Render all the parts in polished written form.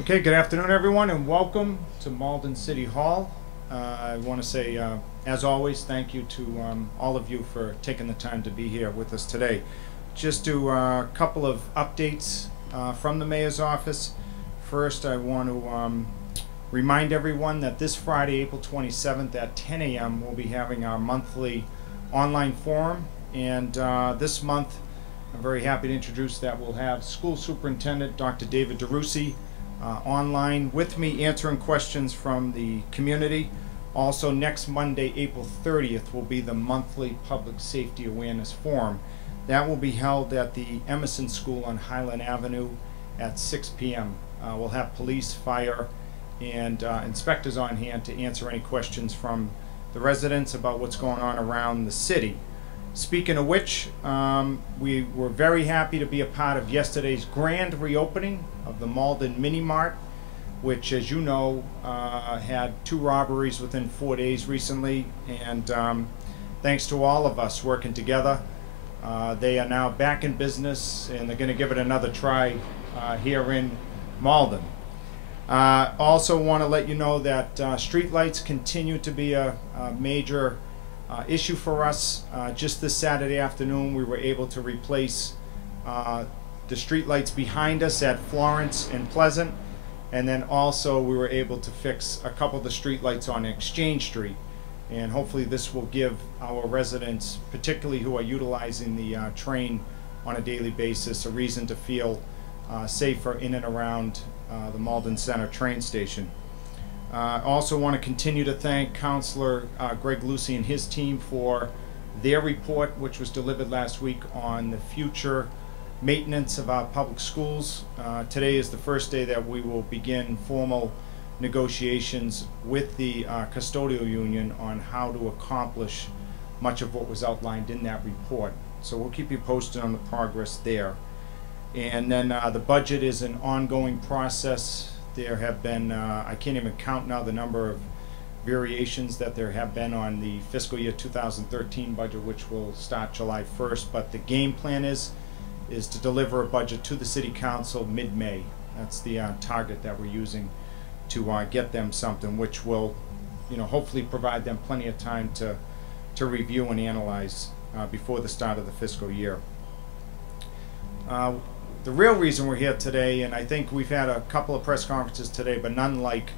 Okay, good afternoon everyone and welcome to Malden City Hall. I want to say, as always, thank you to all of you for taking the time to be here with us today. Just do a couple of updates from the Mayor's office. First, I want to remind everyone that this Friday, April 27th at 10 a.m. we'll be having our monthly online forum, and this month I'm very happy to introduce that we'll have School Superintendent Dr. David DeRusi online with me answering questions from the community. Also, next Monday, April 30th, will be the monthly Public Safety Awareness Forum. That will be held at the Emerson School on Highland Avenue at 6 p.m. We'll have police, fire, and inspectors on hand to answer any questions from the residents about what's going on around the city. Speaking of which, we were very happy to be a part of yesterday's grand reopening of the Malden Mini Mart, which, as you know, had 2 robberies within 4 days recently, and thanks to all of us working together, they are now back in business and they're going to give it another try here in Malden. Also want to let you know that street lights continue to be a major issue for us. Just this Saturday afternoon we were able to replace the street lights behind us at Florence and Pleasant, and then also we were able to fix a couple of the street lights on Exchange Street, and hopefully this will give our residents, particularly who are utilizing the train on a daily basis, a reason to feel safer in and around the Malden Center train station. Also want to continue to thank Councilor Greg Lucy and his team for their report, which was delivered last week on the future maintenance of our public schools. Today is the first day that we will begin formal negotiations with the custodial union on how to accomplish much of what was outlined in that report. So we'll keep you posted on the progress there. And then the budget is an ongoing process. There have been, I can't even count now the number of variations that there have been on the fiscal year 2013 budget, which will start July 1st, but the game plan is to deliver a budget to the City Council mid-May. That's the target that we're using to get them something which will, hopefully provide them plenty of time to review and analyze before the start of the fiscal year. The real reason we're here today, and I think we've had a couple of press conferences today, but none like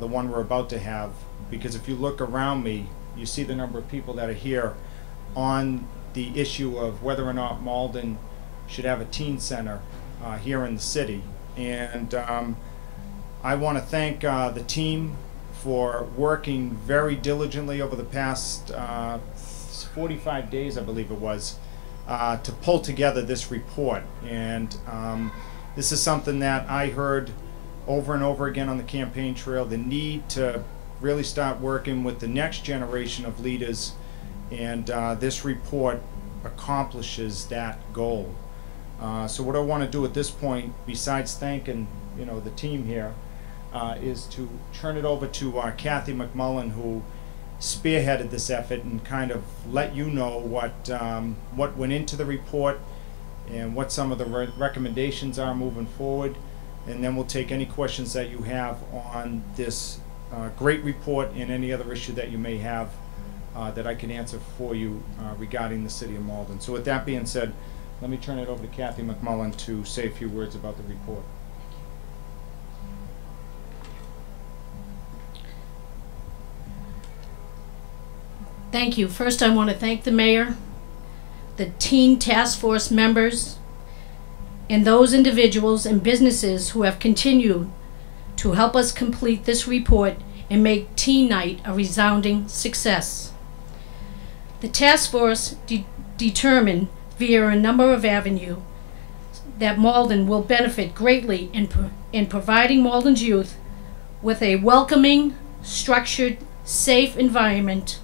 the one we're about to have, because if you look around me, you see the number of people that are here on the issue of whether or not Malden should have a teen center here in the city. And I want to thank the team for working very diligently over the past 45 days, I believe it was, to pull together this report. And this is something that I heard over and over again on the campaign trail, the need to really start working with the next generation of leaders, and this report accomplishes that goal. So what I want to do at this point, besides thanking the team here, is to turn it over to Kathy McMullen, who spearheaded this effort, and kind of let you know what went into the report and what some of the recommendations are moving forward, and then we'll take any questions that you have on this great report and any other issue that you may have that I can answer for you regarding the City of Malden. So with that being said, let me turn it over to Kathy McMullen to say a few words about the report. Thank you. First, I want to thank the Mayor, the Teen Task Force members, and those individuals and businesses who have continued to help us complete this report and make Teen Night a resounding success. The task force determined via a number of avenues that Malden will benefit greatly in providing Malden's youth with a welcoming, structured, safe environment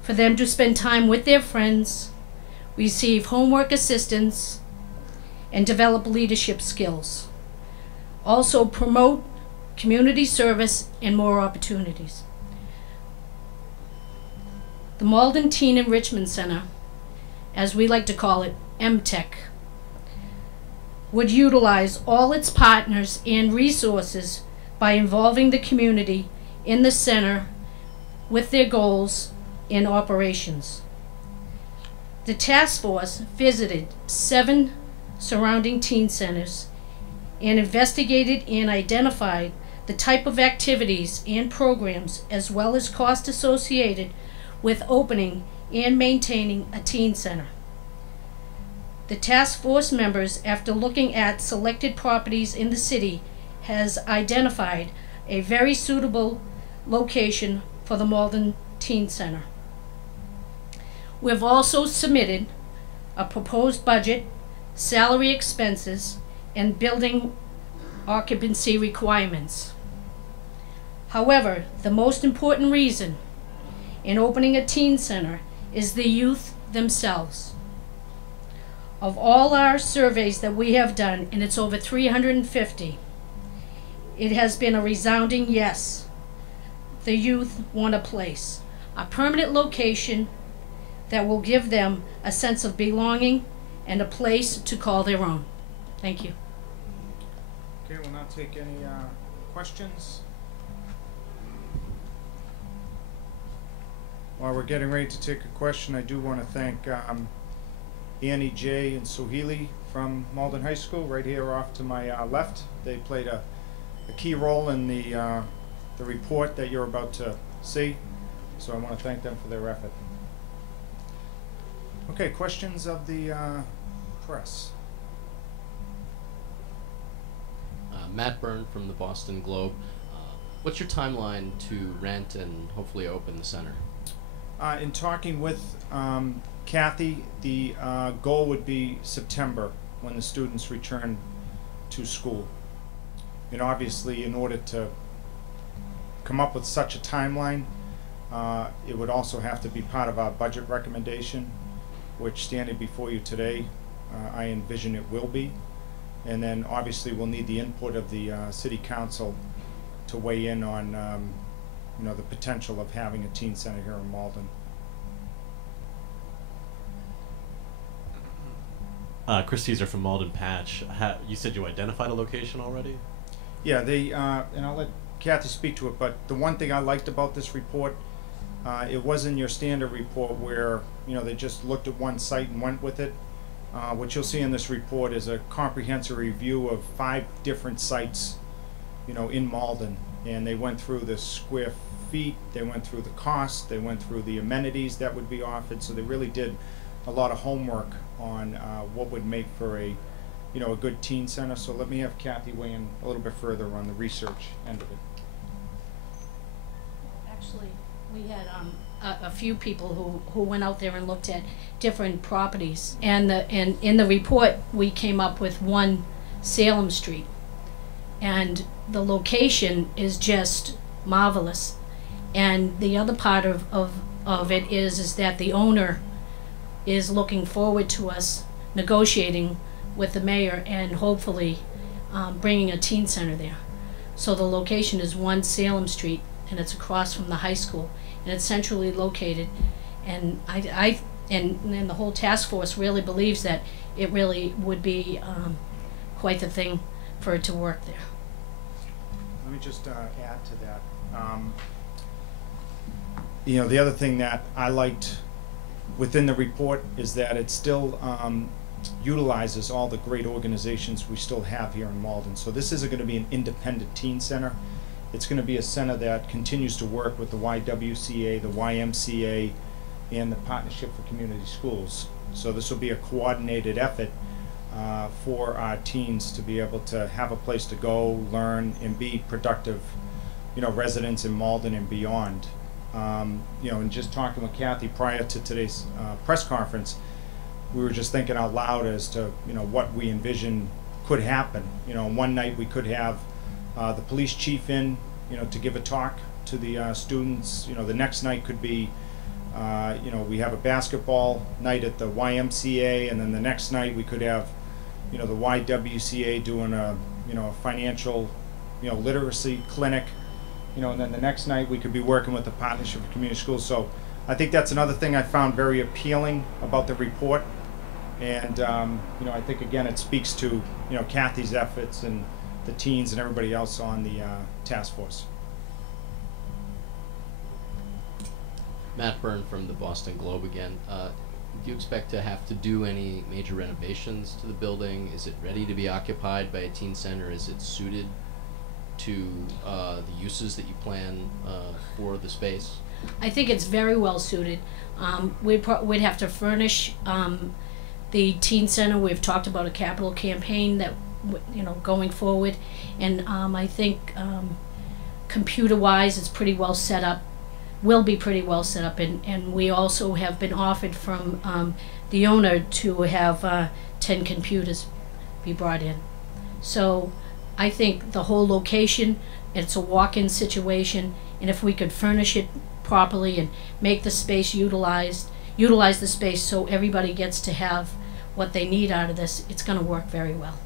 for them to spend time with their friends, receive homework assistance, and develop leadership skills. Also promote community service and more opportunities. The Malden Teen Enrichment Center, as we like to call it, MTEC, would utilize all its partners and resources by involving the community in the center with their goals and operations. The task force visited 7 surrounding teen centers and investigated and identified the type of activities and programs as well as costs associated with opening and maintaining a teen center. The task force members, after looking at selected properties in the city, has identified a very suitable location for the Malden Teen Center. We've also submitted a proposed budget, salary expenses, and building occupancy requirements. However, the most important reason in opening a teen center is the youth themselves. Of all our surveys that we have done, and it's over 350, it has been a resounding yes. The youth want a place, a permanent location that will give them a sense of belonging and a place to call their own. Thank you. Okay, we'll not take any questions. While we're getting ready to take a question, I do want to thank Annie, Jay, and Sohili from Malden High School, right here off to my left. They played a key role in the report that you're about to see, so I want to thank them for their effort. Okay, questions of the press. Matt Byrne from the Boston Globe. What's your timeline to rent and hopefully open the center? In talking with Kathy, the goal would be September, when the students return to school. And obviously, in order to come up with such a timeline, it would also have to be part of our budget recommendation, which, standing before you today, I envision it will be. And then obviously we'll need the input of the City Council to weigh in on the potential of having a teen center here in Malden. Chris Teaser from Malden Patch. You said you identified a location already? Yeah, and I'll let Kathy speak to it, but the one thing I liked about this report, it wasn't your standard report where they just looked at one site and went with it. What you'll see in this report is a comprehensive review of 5 different sites, in Malden, and they went through the square feet, they went through the cost, they went through the amenities that would be offered, so they really did a lot of homework on what would make for a good teen center. So let me have Kathy weigh in a little bit further on the research end of it. Actually, we had a few people who went out there and looked at different properties, and in the report we came up with 1 Salem Street, and the location is just marvelous. And the other part of it is that the owner is looking forward to us negotiating with the mayor and hopefully bringing a teen center there. So the location is 1 Salem Street, and it's across from the high school, and it's centrally located. And and the whole task force really believes that it really would be quite the thing for it to work there. Let me just add to that. The other thing that I liked within the report is that it still utilizes all the great organizations we still have here in Malden. So this isn't going to be an independent teen center. It's going to be a center that continues to work with the YWCA, the YMCA, and the Partnership for Community Schools. So this will be a coordinated effort for our teens to be able to have a place to go, learn, and be productive, residents in Malden and beyond. And just talking with Kathy prior to today's press conference, we were just thinking out loud as to what we envision could happen. One night we could have the police chief in, to give a talk to the students. The next night could be, we have a basketball night at the YMCA, and then the next night we could have, the YWCA doing a, a financial, literacy clinic. And then the next night we could be working with the Partnership of Community Schools. So I think that's another thing I found very appealing about the report, And you know, I think again it speaks to, you know, Kathy's efforts and the teens and everybody else on the task force. Matt Byrne from the Boston Globe again. Do you expect to have to do any major renovations to the building? Is it ready to be occupied by a teen center? Is it suited to the uses that you plan for the space? I think it's very well suited. We'd have to furnish the teen center. We've talked about a capital campaign that, you know, going forward, and I think computer-wise, it's pretty well set up. Will be pretty well set up, and we also have been offered from the owner to have 10 computers be brought in. So I think the whole location, it's a walk-in situation, and if we could furnish it properly and make the space utilize the space so everybody gets to have what they need out of this, it's going to work very well.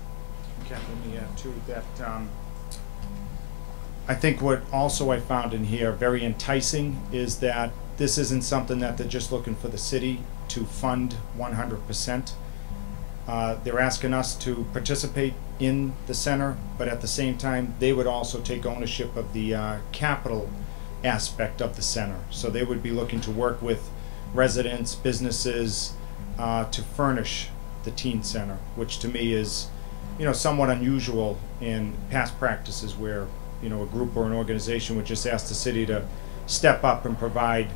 Okay, let me add to that. I think what also I found in here very enticing is that this isn't something that they're just looking for the city to fund 100%. They're asking us to participate in the center, but at the same time they would also take ownership of the capital aspect of the center. So they would be looking to work with residents, businesses, to furnish the teen center, which to me is, you know, somewhat unusual in past practices where, you know, a group or an organization would just ask the city to step up and provide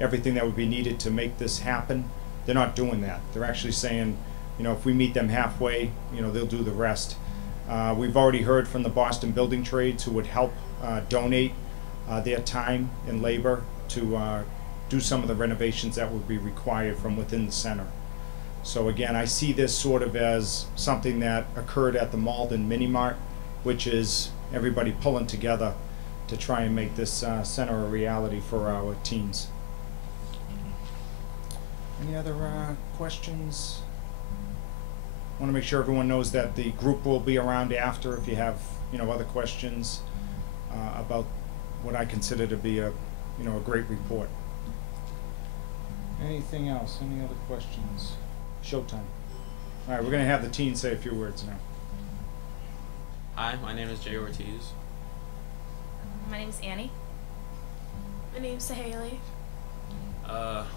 everything that would be needed to make this happen. They're not doing that. They're actually saying, you know, if we meet them halfway, you know, they'll do the rest. We've already heard from the Boston Building Trades who would help donate their time and labor to do some of the renovations that would be required from within the center. So again, I see this sort of as something that occurred at the Malden Mini Mart, which is everybody pulling together to try and make this center a reality for our teens. Any other questions? I want to make sure everyone knows that the group will be around after if you have, you know, other questions about what I consider to be a, you know, a great report. Anything else? Any other questions? Showtime. All right, we're going to have the teens say a few words now. Hi, my name is Jay Ortiz. My name is Annie. My name's Haley.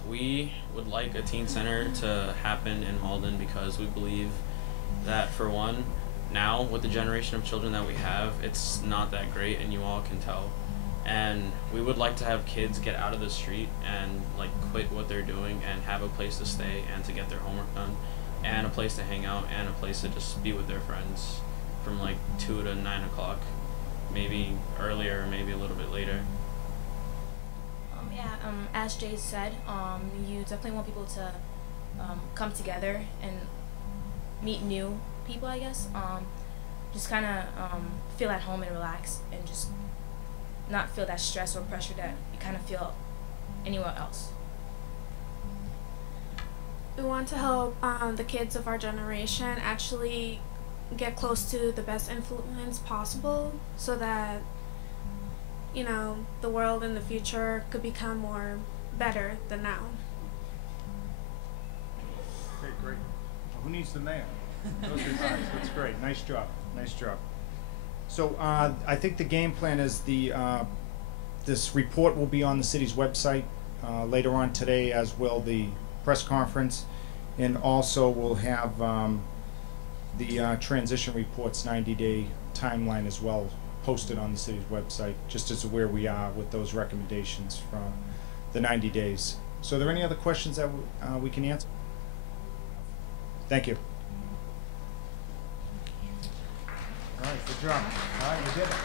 We would like a teen center to happen in Malden because we believe that, for one, now with the generation of children that we have, it's not that great, and you all can tell. And we would like to have kids get out of the street and like quit what they're doing and have a place to stay and to get their homework done, and a place to hang out, and a place to just be with their friends from like 2 to 9 o'clock, maybe earlier, maybe a little bit later. As Jay said, you definitely want people to come together and meet new people, I guess. Just kind of feel at home and relax, and just not feel that stress or pressure that you kind of feel anywhere else. We want to help the kids of our generation actually get close to the best influence possible, so that, you know, the world in the future could become more better than now. Okay, great. Well, who needs the mayor? Those are nice. That's great. Nice job. Nice job. So I think the game plan is this report will be on the city's website later on today, as will the press conference, and also we'll have the transition report's 90-day timeline as well posted on the city's website, just as to where we are with those recommendations from the 90 days. So are there any other questions that we can answer? Thank you. All right, good job. All right, we did it.